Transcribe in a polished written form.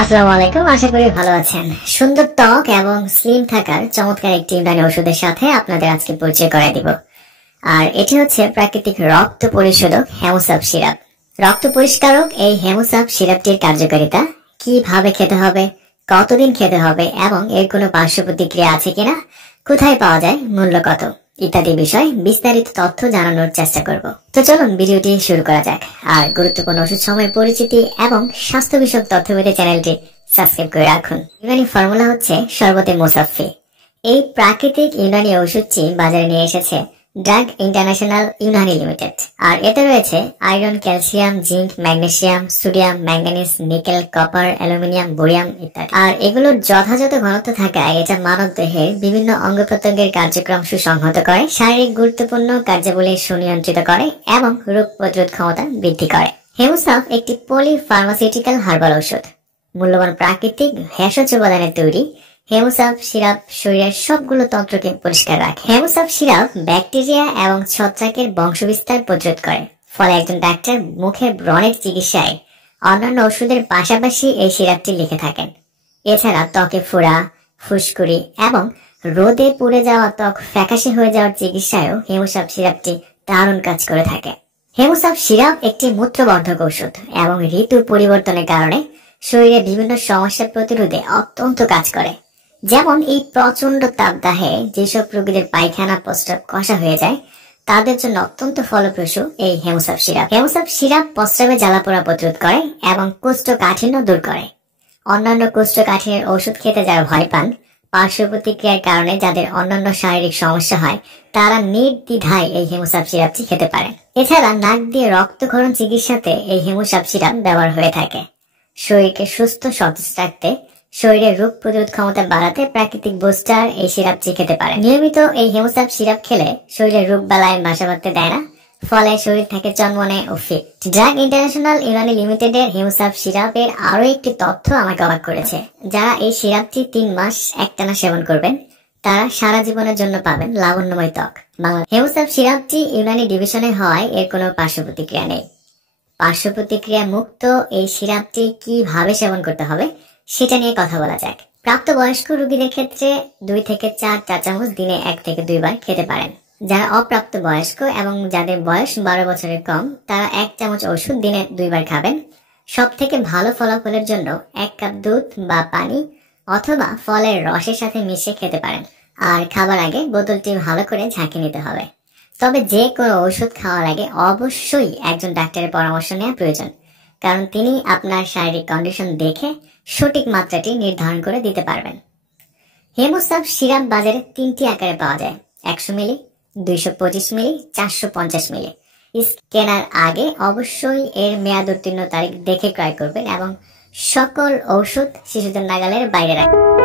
আসসালামু আলাইকুম, আশা করি ভালো আছেন। সুন্দর ত্বক এবং স্লিম থাকার চমৎকার একটি ইমরানি ওষুধের সাথে আপনাদের আজকে পরিচয় করায় দিব। আর এটি হচ্ছে প্রাকৃতিক রক্ত পরিশোধক হেমোসাব সিরাপ। রক্ত পরিষ্কারক এই হেমোসাব সিরাপটির কার্যকারিতা, কিভাবে খেতে হবে, কতদিন খেতে হবে এবং এর কোনো পার্শ্ব প্রতিক্রিয়া আছে কিনা, কোথায় পাওয়া যায়, মূল্য কত ইত্যাদি বিষয় বিস্তারিত তথ্য জানানোর চেষ্টা করব। তো চলুন ভিডিওটি শুরু করা যাক। আর গুরুত্বপূর্ণ ওষুধ সময়ের পরিচিতি এবং স্বাস্থ্য বিষয়ক তথ্য পেতে চ্যানেলটি সাবস্ক্রাইব করে রাখুন। ইউনানি ফর্মুলা হচ্ছে শরবতে মুসাফি। এই প্রাকৃতিক ইউনানি ওষুধটি বাজারে নিয়ে এসেছে ড্রাগ ইন্টারন্যাশনাল ইউনানি লিমিটেড। আর এতে রয়েছে iron, calcium, zinc, magnesium, sodium, manganese, nickel, copper, aluminium, বোরিয়াম ইত্যাদি। আর এগুলোর যথাযথ ঘনত্ব থাকায় এটা মানব দেহের বিভিন্ন অঙ্গ প্রত্যঙ্গের কার্যক্রম সুসংহত করে, শারীরিক গুরুত্বপূর্ণ কার্যাবলী সুনিয়ন্ত্রিত করে এবং রোগ প্রতিরোধ ক্ষমতা বৃদ্ধি করে। হেমোসাব একটি পলি ফার্মাসিউটিক্যাল হার্বাল ঔষধ। মূল্যবান প্রাকৃতিক ভেষজ উপাদানের তৈরি হেমোসাব সিরাপ শরীরের সবগুলো তন্ত্রকে পরিষ্কার রাখে। হেমোসাব সিরাপ ব্যাকটেরিয়া এবং ছত্রাকের বংশবিস্তার প্রতিরোধ করে, ফলে একজন ডাক্তার মুখের ব্রণের চিকিৎসায় অন্যান্য ওষুধের পাশাপাশি এই সিরাপটি লিখে থাকেন। এছাড়া ত্বকে ফোড়া, ফুসকুড়ি এবং রোদে পুড়ে যাওয়া ত্বক ফ্যাকাশে হয়ে যাওয়ার চিকিৎসায়ও হেমোসাব সিরাপটি দারুণ কাজ করে থাকে। হেমোসাব সিরাপ একটি মূত্রবর্ধক ওষুধ এবং ঋতু পরিবর্তনের কারণে শরীরে বিভিন্ন সমস্যা প্রতিরোধে অত্যন্ত কাজ করে। যেমন এই প্রচন্ড তাপদাহে যেসব রোগীদের পায়খানা প্রস্রাব কষা হয়ে যায়, তাদের জন্য অত্যন্ত ফলপ্রসূ এই হেমোসাব সিরাপ। হেমোসাব সিরাপ প্রস্রাবে জ্বালাপোড়া প্রতিরোধ করে এবং কোষ্ঠকাঠিন্য দূর করে। অন্যান্য কোষ্ঠকাঠিন্যের ওষুধ খেতে যারা ভয় পান, পার্শ্ব প্রতিক্রিয়ার কারণে যাদের অন্যান্য শারীরিক সমস্যা হয়, তারা নির্দ্বিধায় এই হেমোসাব সিরাপটি খেতে পারেন। এছাড়া নাক দিয়ে রক্তক্ষরণ চিকিৎসাতে এই হেমোসাব সিরাপ ব্যবহার হয়ে থাকে। শরীরকে সুস্থ সতেজ রাখতে, শরীরের রোগ প্রতিরোধ ক্ষমতা বাড়াতে প্রাকৃতিক বুস্টার এই সিরাপটি খেতে পারে। নিয়মিত এই হেমোসাব সিরাপ খেলে শরীরের রোগ বালায় বাসা বাঁধতে দেয় না, ফলে শরীর থাকে চনমনে ও ফিট। ড্রাগ ইন্টারন্যাশনাল ইউনানি লিমিটেডের হেমোসাব সিরাপের আরো একটি তথ্য আমাকে অবাক করেছে। যারা এই সিরাপটি 3 মাস একটানা সেবন করবেন, তারা সারা জীবনের জন্য পাবেন লাবণ্যময় ত্বক। হেমোসাব সিরাপটি ইউনানি ডিভিশনে হওয়ায় এর কোনো পার্শ্ব প্রতিক্রিয়া নেই। পার্শ্ব প্রতিক্রিয়া মুক্ত এই সিরাপটি কিভাবে সেবন করতে হবে সেটা নিয়ে কথা বলা যাক। প্রাপ্তবয়স্ক রোগীদের ক্ষেত্রে 2 থেকে 4 চা চামচ দিনে 1 থেকে 2 বার খেতে পারেন। যারা অপ্রাপ্ত বয়স্ক এবং যাদের বয়স 12 বছরের কম, তারা 1 চামচ ওষুধ দিনে 2 বার খাবেন। সব থেকে ভালো ফলাফলের জন্য 1 কাপ দুধ বা পানি অথবা ফলের রসের সাথে মিশিয়ে খেতে পারেন। আর খাবার আগে বোতলটি ভালো করে ঝাঁকি নিতে হবে। তবে যে কোনো ওষুধ খাওয়ার আগে অবশ্যই একজন ডাক্তারের পরামর্শ নেওয়া প্রয়োজন, কারণ তিনি আপনার শারীরিক কন্ডিশন দেখে সঠিক মাত্রাটি নির্ধারণ করে দিতে পারবেন। হেমোসাব সিরাপ বাজারে 3টি আকারে পাওয়া যায়: 100 মিলি, 225 মিলি, 450 মিলি। কেনার আগে অবশ্যই এর মেয়াদ উত্তীর্ণ তারিখ দেখে ক্রয় করবেন এবং সকল ঔষধ শিশুদের নাগালের বাইরে রাখবেন।